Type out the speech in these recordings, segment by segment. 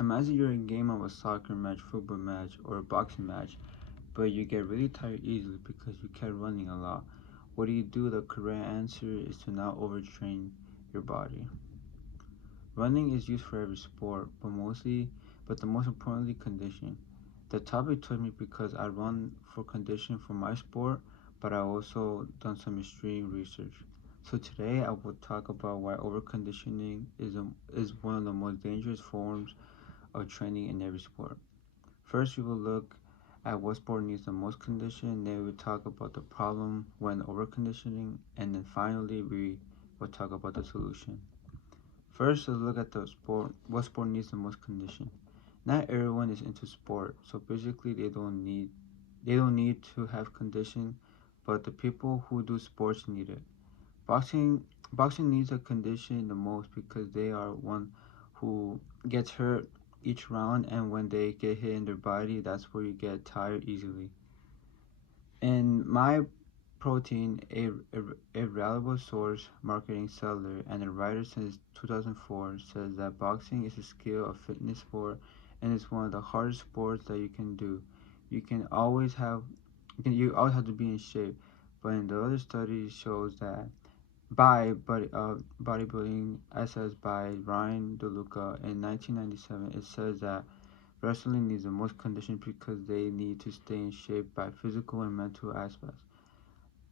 Imagine you're in a game of a soccer match, football match, or a boxing match, but you get really tired easily because you kept running a lot. What do you do? The correct answer is to not overtrain your body. Running is used for every sport, but the most importantly, conditioning. The topic took me because I run for conditioning for my sport, but I also done some extreme research. So today I will talk about why overconditioning is one of the most dangerous forms of training in every sport. First, we will look at what sport needs the most conditioning, then we will talk about the problem when overconditioning, and then finally we will talk about the solution. First, let's look at what sport needs the most conditioning. Not everyone is into sport, so basically they don't need to have condition, but the people who do sports need it. Boxing boxing needs a condition the most because they are one who gets hurt each round, and when they get hit in their body, that's where you get tired easily. In my protein, a reliable source, marketing seller, and a writer since 2004 says that boxing is a skill of fitness sport and it's one of the hardest sports that you can do. You can always have you always have to be in shape, but in the other study shows that bodybuilding, assessed by Ryan DeLuca in 1997, it says that wrestling needs the most conditioning because they need to stay in shape by physical and mental aspects.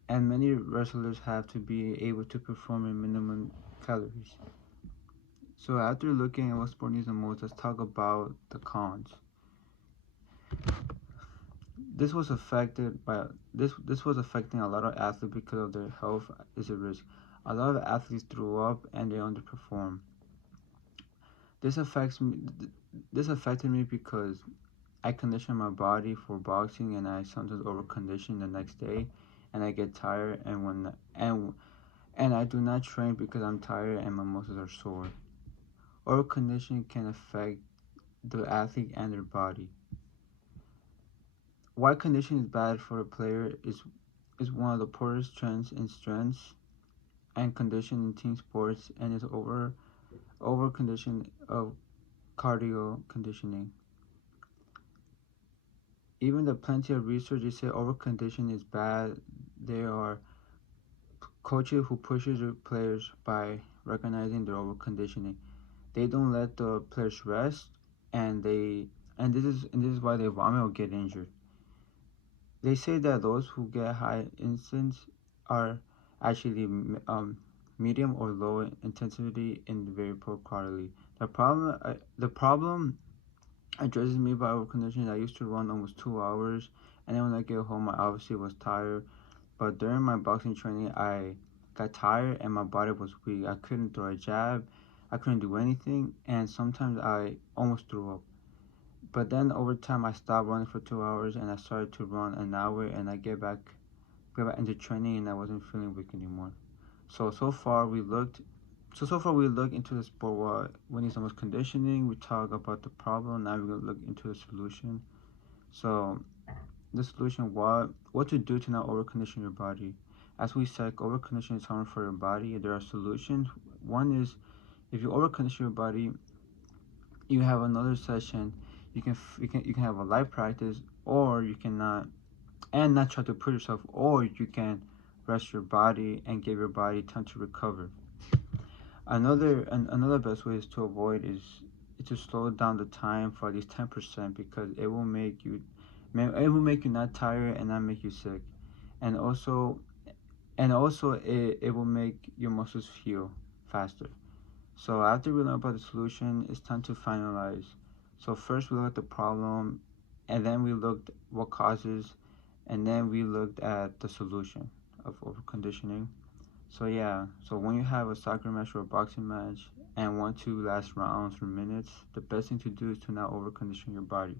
And many wrestlers have to be able to perform in minimum calories. So after looking at what sport needs the most, let's talk about the cons. This was affected by this was affecting a lot of athletes because of their health is a risk. A lot of athletes threw up and they underperform. This affects me. This affected me because I condition my body for boxing, and I sometimes overcondition the next day, and I get tired, and I do not train because I'm tired and my muscles are sore. Overconditioning can affect the athlete and their body. Why conditioning is bad for a player is one of the poorest trends in strength and conditioning in team sports, and is over condition of cardio conditioning. Even the plenty of research they say overconditioning is bad. There are coaches who pushes their players by recognizing their overconditioning. They don't let the players rest, and this is why they vomit or get injured. They say that those who get high incidence are actually medium or low intensity in very poor quality. The problem addresses me by overconditioning. I used to run almost 2 hours, and then when I get home, I obviously was tired. But during my boxing training, I got tired and my body was weak. I couldn't throw a jab, I couldn't do anything, and sometimes I almost threw up. But then over time, I stopped running for 2 hours and I started to run an hour, and I get back into training, and I wasn't feeling weak anymore. So far we looked into the sport what needs the most conditioning. We talk about the problem. Now we're gonna look into the solution. So the solution, what to do to not overcondition your body. As we said, overconditioning is harmful for your body. There are solutions. One is, if you overcondition your body, you have another session. You can have a light practice, or you cannot, and not try to push yourself, or you can rest your body and give your body time to recover. Another best way is to avoid is to slow down the time for at least 10%, because it will make you not tired and not make you sick, and also it will make your muscles heal faster. So after we learn about the solution, it's time to finalize. So first we looked at the problem, and then we looked what causes, and then we looked at the solution of overconditioning. So yeah, so when you have a soccer match or a boxing match and want to last rounds or minutes, the best thing to do is to not overcondition your body.